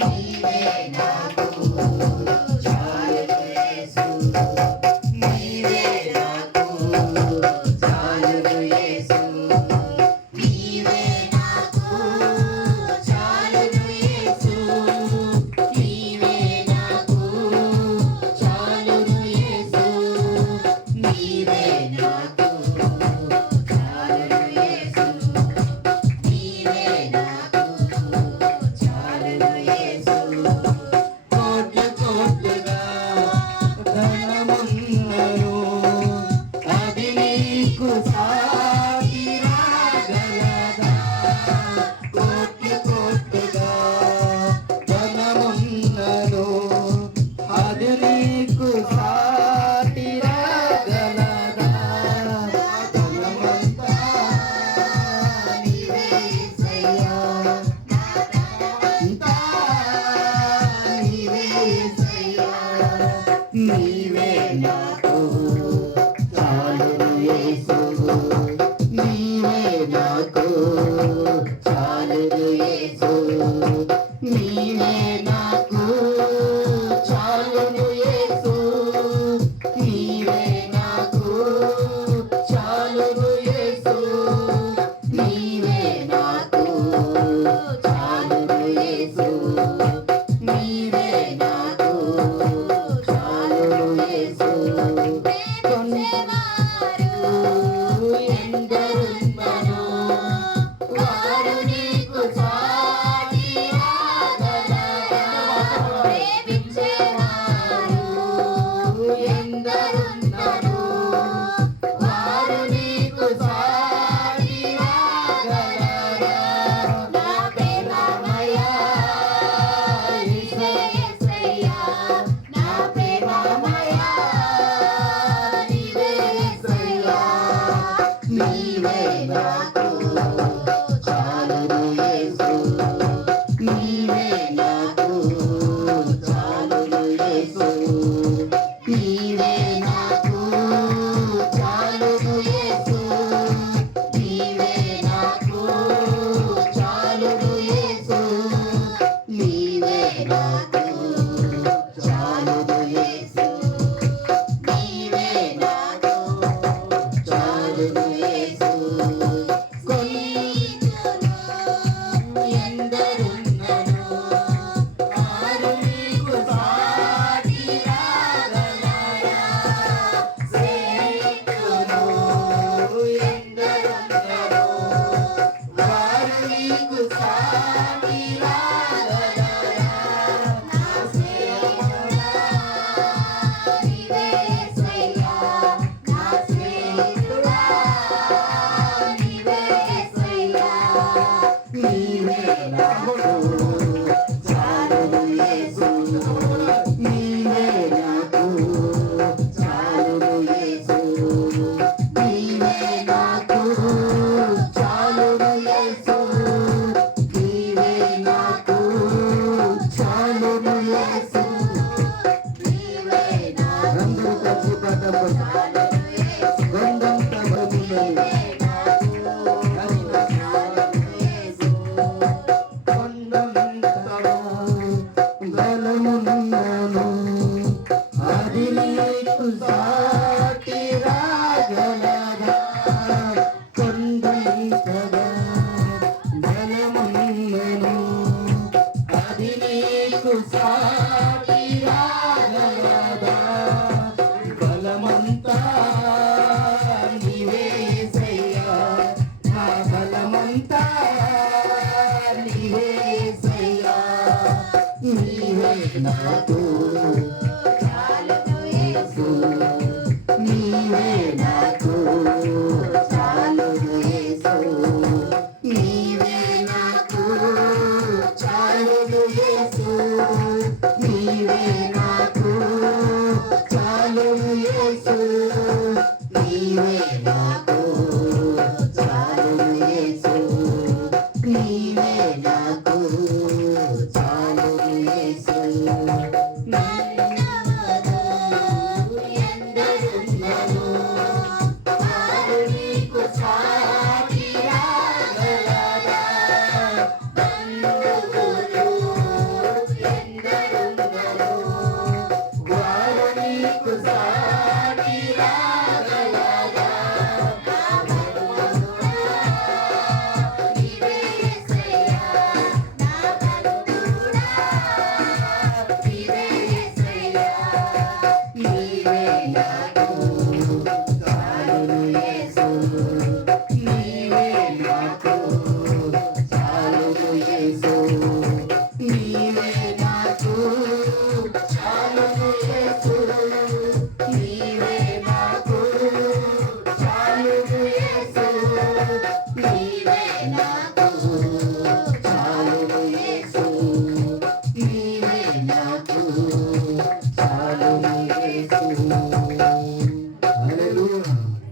నీవే నాకు చాలును యేసు, నీవే నాకు చాలును యేసు, నీవే నాకు చాలును యేసు, నీవే నాకు చాలును యేసు, నీవే నాకు చాలును యేసు, నీవే నాకు నీవే నాకు చాలును యేసు, నీవే నాకు చాలును యేసు, నీవే నాకు చాలును యేసు, నీవే నాకు చాలును యేసు, నీవే నాకు చాలును యేసు, నీవే నాకు చాలును యేసు. నీవే నాకు చాలును యేసు, నీవే నాకు చాలును యేసు, నీవే నాకు చాలును యేసు, నీవే నాకు చాలును యేసు, నీవే నాకు చాలును యేసు, గంధం తబములను అది నీకు సాటి రాగలదా, కొండంతగా బలమున్నను, అది నీకు సాటి రాగలదా, బలమంతా నీవే యేసయ్యా, నా బలమంతా నీవే యేసయ్యా, నీవే నాకు చాలును యేసు, నీవే నాకు చాలును యేసు, నీవే నాకు చాలును యేసు, నీవే నాకు చాలును యేసు, నీవే నాకు నాకు చాలును యేసు నీవే నాకు చాలును యేసు